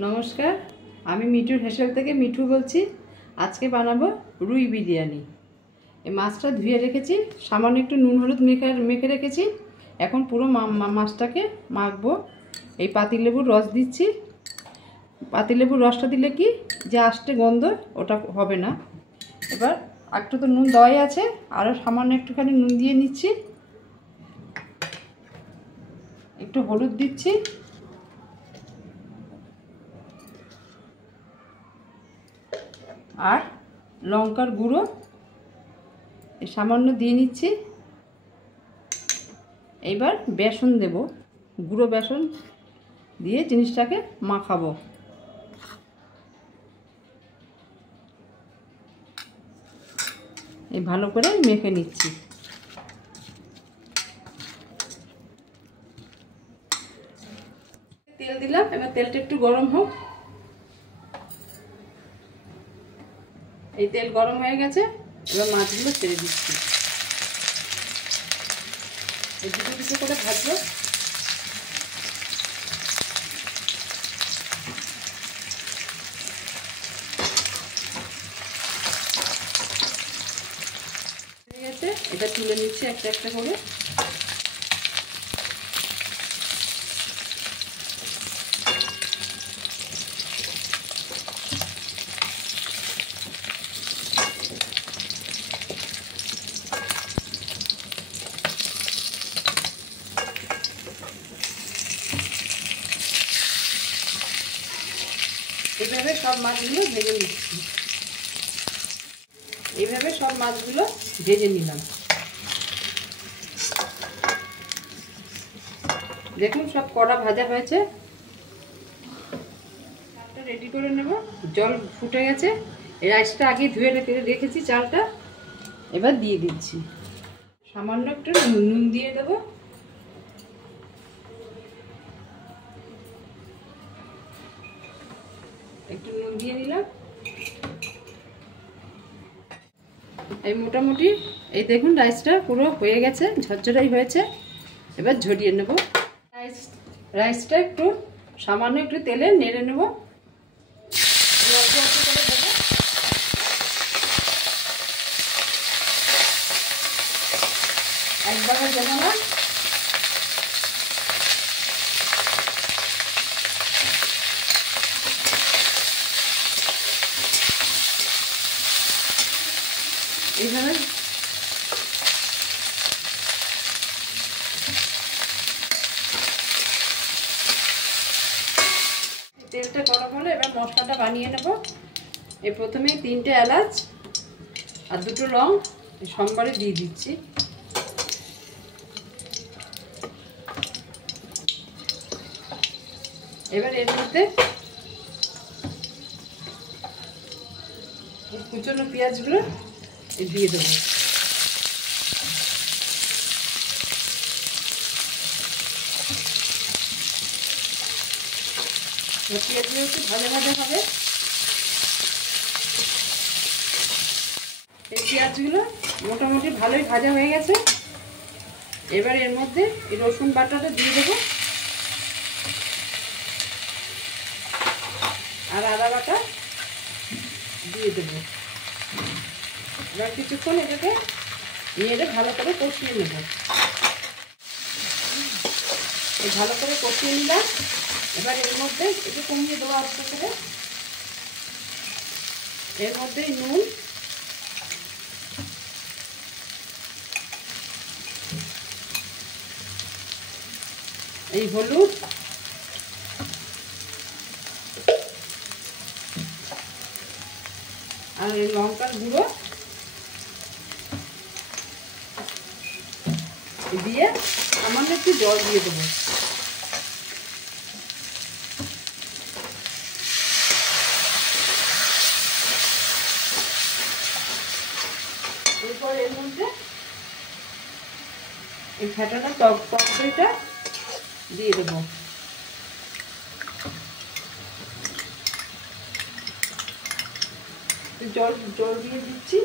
नमस्कार আমি মিঠুর হেসেল থেকে মিঠু বলছি। আজকে বানাবো রুই বিরিয়ানি। এই মাছটা ধুয়ে রেখেছি, সামান্য একটু নুন হলুদ মেখে রেখেছি। এখন পুরো মাছটাকে মাখবো। এই পাতিলেবুর রস দিচ্ছি। পাতিলেবুর রসটা দিলে কি যে আষ্টে গন্ধ ওটা হবে না। এবার একটু তো নুন দেওয়াই আছে, আরও সামান্য একটুখানি নুন দিয়ে নিচ্ছি। একটু হলুদ দিচ্ছি, আর লঙ্কার গুঁড়ো সামান্য দিয়ে নিচ্ছি। এইবার বেসন দেব, গুঁড়ো বেসন দিয়ে জিনিসটাকে মাখাবো। এই ভালো করে মেখে নিচ্ছি। তেল দিলাম, এবার তেলটা একটু গরম হোক। এই তেল গরম হয়ে গেছে, এবার মাছগুলো ছেড়ে দিচ্ছি। এই দুটো দুটো করে ভাজবো। হয়ে গেছে, এটা তুলে নিচ্ছি একটা একটা করে। এইভাবে সব মাছগুলো ভেজে নিচ্ছি। এইভাবে সব মাছগুলো ভেজে নিলাম। দেখুন সব কড়া ভাজা হয়েছে। চালটা রেডি করে নেব। জল ফুটে গেছে। এই রাইসটা আগে ধুয়ে রেখেছি চালটা, এবার দিয়ে দিচ্ছি। সামান্য একটু নুন দিয়ে দেব। একটু নুন দিয়ে নিলাম। এই মোটামুটি এই দেখুন রাইসটা পুরো হয়ে গেছে, ঝরঝরাই হয়েছে। এবার ঝরিয়ে নেব। রাইসটা একটু সামান্য একটু তেলে নেড়ে নেব। একবারে দেব না। এইভাবে তেলটা গরম হলে এবার মশলাটা বানিয়ে নেব। এই প্রথমে 3টে এলাচ আর 2টো লং সোমবারে দিয়ে দিচ্ছি। এবার এর মধ্যে কুচনো পেঁয়াজগুলো দিয়ে দেবো। পেঁয়াজগুলো একটু ভাজা ভাজা হবে। এই পেঁয়াজগুলো মোটামুটি ভালোই ভাজা হয়ে গেছে। এবার এর মধ্যে এই রসুন বাটাটা দিয়ে দেবো, আর আদা বাটা দিয়ে দেবো। এবার কিছুক্ষণ এটাকে নিয়ে ভালো করে কষিয়ে নেব। ভালো করে কষিয়ে নিলাম। এবার এর মধ্যে একটু কমিয়ে দেবো আস্তে করে। এর মধ্যে নুন, এই হলুদ, আর এই লঙ্কার গুঁড়ো দিয়ে সামান্য একটু জল দিয়ে দেবো। এরপর এর মধ্যে এই ফেটানো টক দইটা দিয়ে দেবো। জল দিয়ে দিচ্ছি।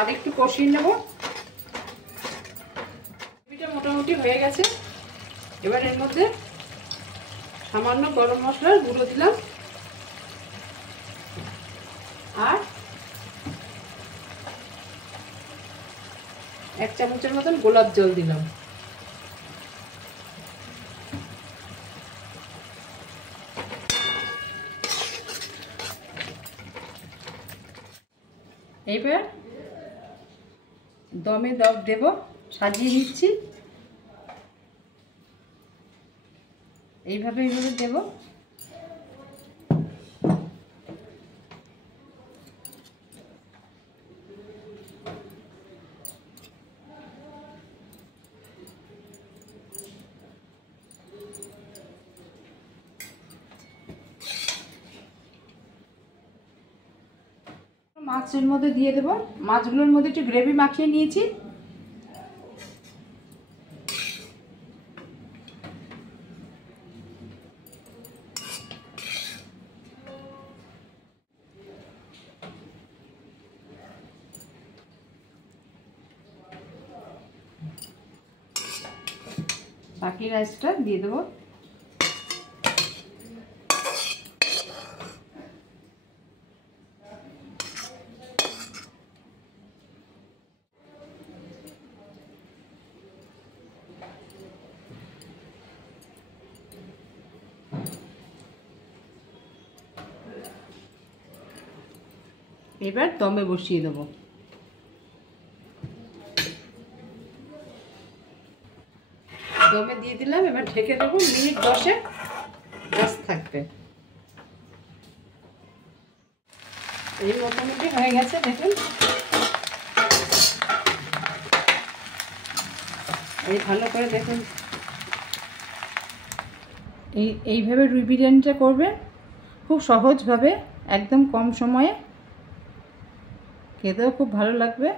আর একটু কষিয়ে নেব। গ্রেভিটা মোটামুটি হয়ে গেছে। এবার এর মধ্যে সামান্য গরম মশলার গুঁড়ো দিলাম আর 1 চামচের মতন গোলাপ জল দিলাম। এইবার দমে দেব, সাজিয়ে নিচ্ছি। এইভাবে দেব। মাছের মধ্যে দিয়ে দেব। মাছগুলোর মধ্যে একটু গ্রেভি মাখিয়ে নিয়েছি। বাকি রাইসটা দিয়ে দেবো। এবার দমে বসিয়ে দেবো। দমে দিয়ে দিলাম। এবার ঢেকে দেবো, মিনিট 10 জাস্ট থাকবে। এই মোটামুটি হয়ে গেছে, দেখুন। এই ভালো করে দেখুন। এইভাবে রুই বিরিয়ানিটা করবে, খুব সহজভাবে, একদম কম সময়ে, খেতেও খুব ভালো লাগবে।